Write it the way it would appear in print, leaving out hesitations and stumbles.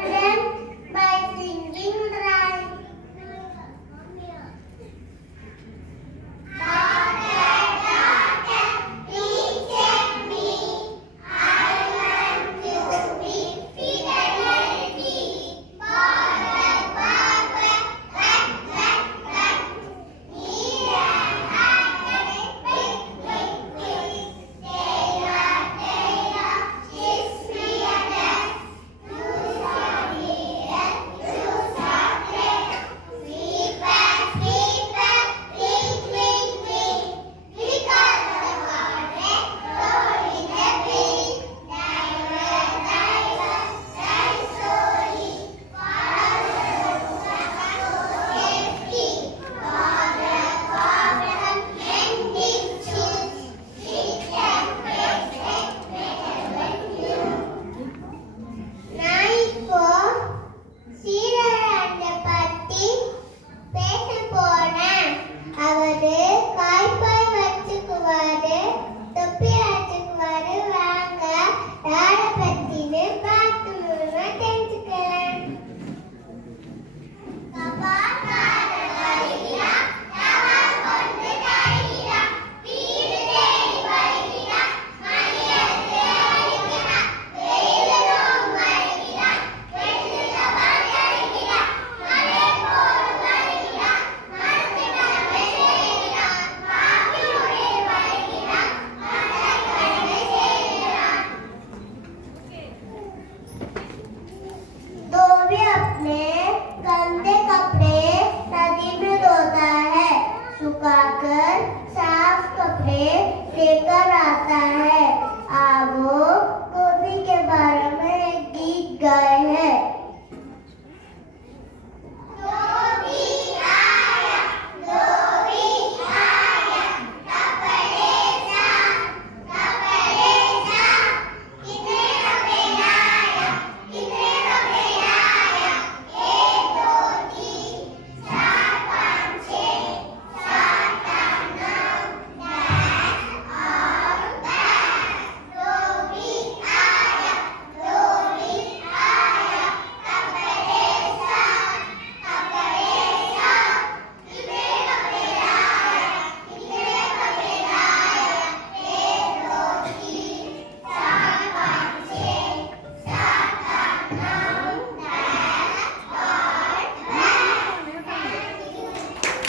children by singing rhyme. Doctor, please check me. I want to be fit and healthy. Perfect, need an academic, Taylor, kiss me and dance. To study and to chocolate. Sleep and blink, blink, blink. Because the water flowing the beat. Diver, slowly. Follow safety. Problem, mending shoes. Sit and நான் இப்போ சீரழந்த பத்தி பேச போறேன். அவரு காய்பாய் வச்சுக்குவாரு, தொப்பி வச்சுக்குவாரு. வாங்க யார பத்தின்னு பார்த்து மூலமா தெரிஞ்சுக்கலாம். धोबी अपने गंदे कपड़े नदी में धोता है, सुखाकर साफ कपड़े लेकर आता है.